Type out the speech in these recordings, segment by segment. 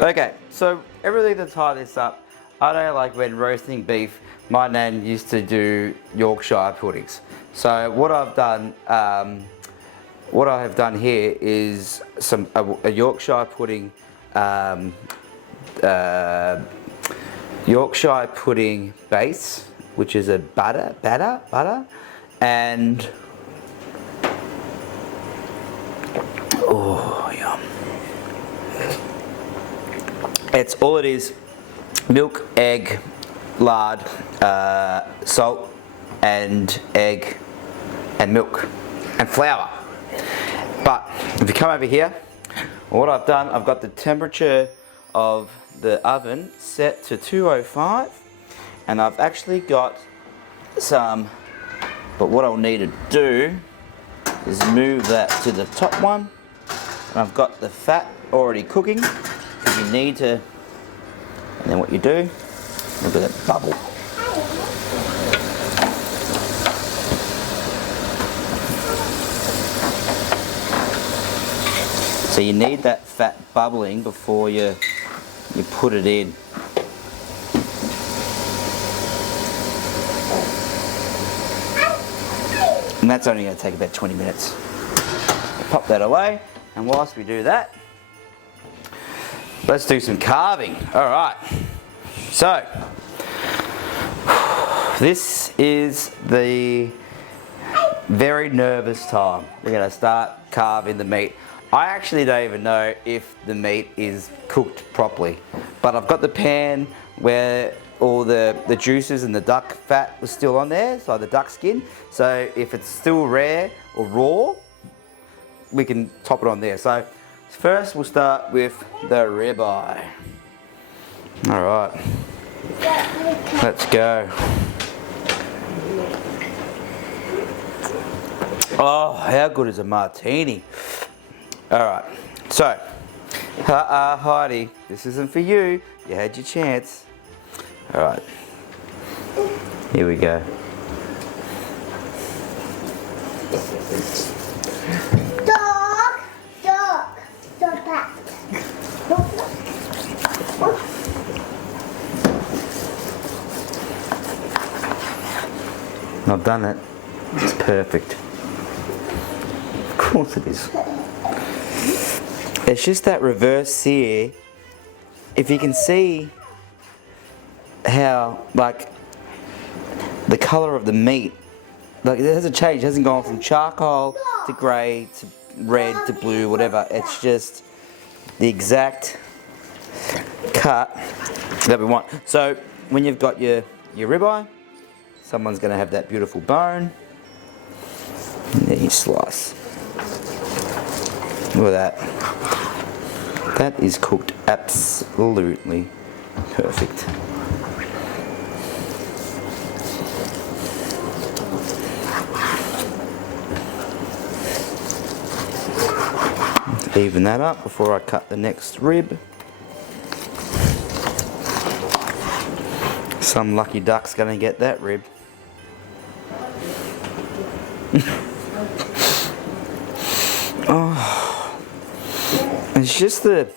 Okay, so everything to tie this up, I know like when roasting beef, my nan used to do Yorkshire puddings. So what I've done, what I have done here is a Yorkshire pudding, Yorkshire pudding base, which is a butter, and oh yum. It's all it is: milk, egg, lard, salt, and egg, and milk, and flour. But if you come over here, what I've done, I've got the temperature of the oven set to 205, and I've actually got some, but what I'll need to do is move that to the top one, and I've got the fat already cooking, because you need to, and then what you do, look at that bubble. So you need that fat bubbling before you put it in. And that's only going to take about 20 minutes. Pop that away, and whilst we do that, let's do some carving. All right. So, this is the very nervous time. We're going to start carving the meat. I actually don't even know if the meat is cooked properly, but I've got the pan where all the juices and the duck fat was still on there, so the duck skin. So if it's still rare or raw, we can top it on there. So first we'll start with the ribeye. All right, let's go. Oh, how good is a martini? All right, so Heidi, this isn't for you. You had your chance. All right, here we go. Dog, that. I've done it. It's perfect. Of course it is. It's just that reverse sear. If you can see how, like, the colour of the meat, like, it hasn't changed. It hasn't gone from charcoal to grey to red to blue, whatever. It's just the exact cut that we want. So when you've got your ribeye, someone's going to have that beautiful bone, and then you slice. Look at that. That is cooked absolutely perfect. Let's even that up before I cut the next rib. Some lucky duck's gonna get that rib. Oh. It's just the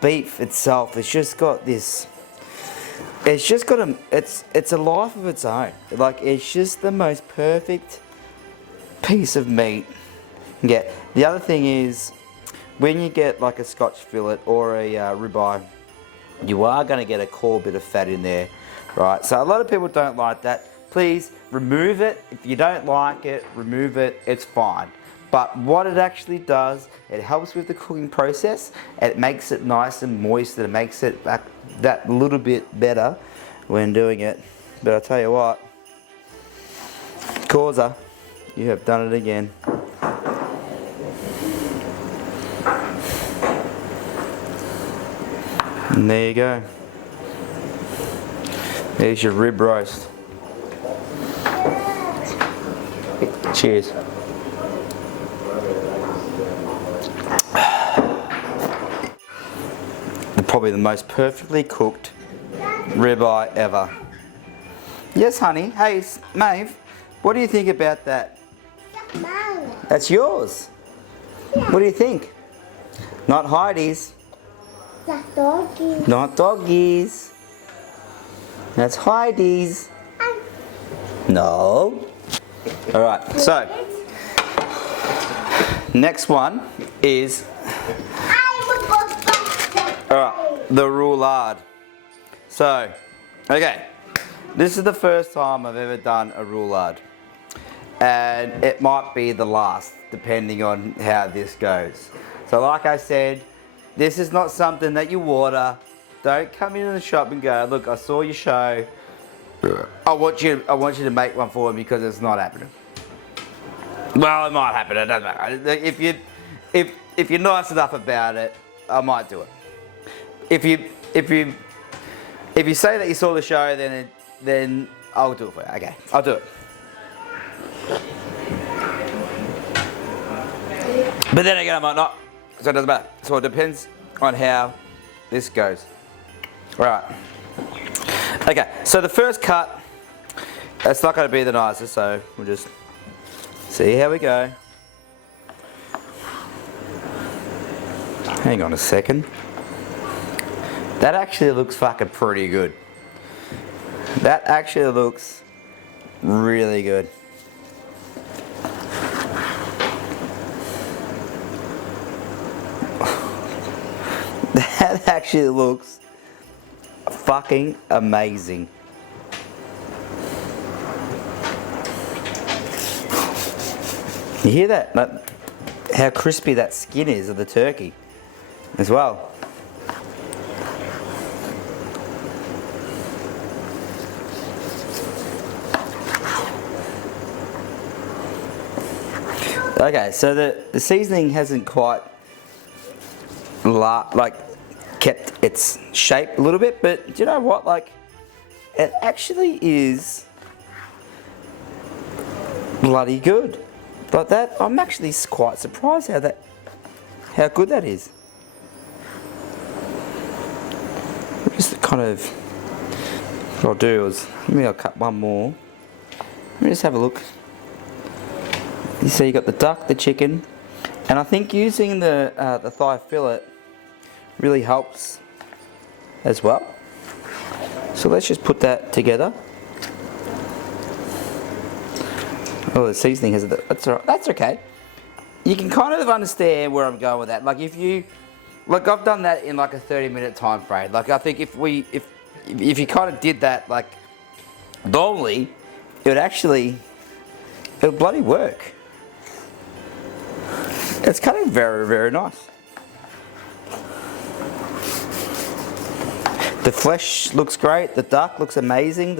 beef itself. It's just got this. It's just got it's a life of its own. Like, it's just the most perfect piece of meat. Yeah. The other thing is, when you get like a Scotch fillet or a ribeye, you are going to get a core bit of fat in there, right? So a lot of people don't like that. Please remove it. If you don't like it, remove it. It's fine. But what it actually does, it helps with the cooking process. It makes it nice and moist, and it makes it that little bit better when doing it. But I tell you what, Causa, you have done it again. And there you go. There's your rib roast. Cheers. Probably the most perfectly cooked ribeye ever. Yes, honey. Hey, Maeve, what do you think about that? That's yours. What do you think? Not Heidi's. That's doggy. Not doggies. That's Heidi's. No. Alright, so next one is alright, the roulade. So, okay. This is the first time I've ever done a roulade. And it might be the last, depending on how this goes. So like I said, this is not something that you water. Don't come into the shop and go, look, I saw your show. I want you to make one for me, because it's not happening. Well, it might happen. It doesn't matter. If you're nice enough about it, I might do it. If you say that you saw the show, then I'll do it for you. Okay, I'll do it. But then again, I might not. So it doesn't matter. So it depends on how this goes. Right. Okay, so the first cut, it's not going to be the nicest, so we'll just see how we go. Hang on a second. That actually looks fucking pretty good. That actually looks really good. That actually looks fucking amazing. You hear that? Like, how crispy that skin is of the turkey as well. Okay, so the seasoning hasn't quite kept its shape a little bit, but do you know what? Like, it actually is bloody good. Like that, I'm actually quite surprised how good that is. Just kind of, what I'll do is, maybe I'll cut one more. Let me just have a look. You see, you got the duck, the chicken, and I think using the thigh fillet really helps as well. So let's just put that together. Oh, the seasoning has that's all right. That's okay. You can kind of understand where I'm going with that. Like if you, like I've done that in like a 30-minute time frame. Like I think if you kind of did that like normally, it would bloody work. It's cutting very, very nice. The flesh looks great. The duck looks amazing.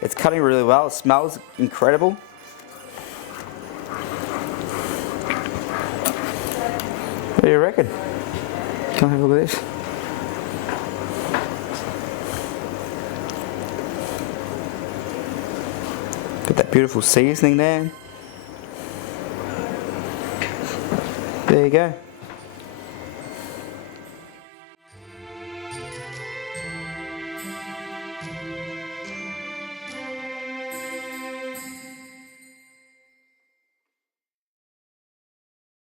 It's cutting really well. It smells incredible. What do you reckon? Can I have a look at this? Got that beautiful seasoning there. There you go.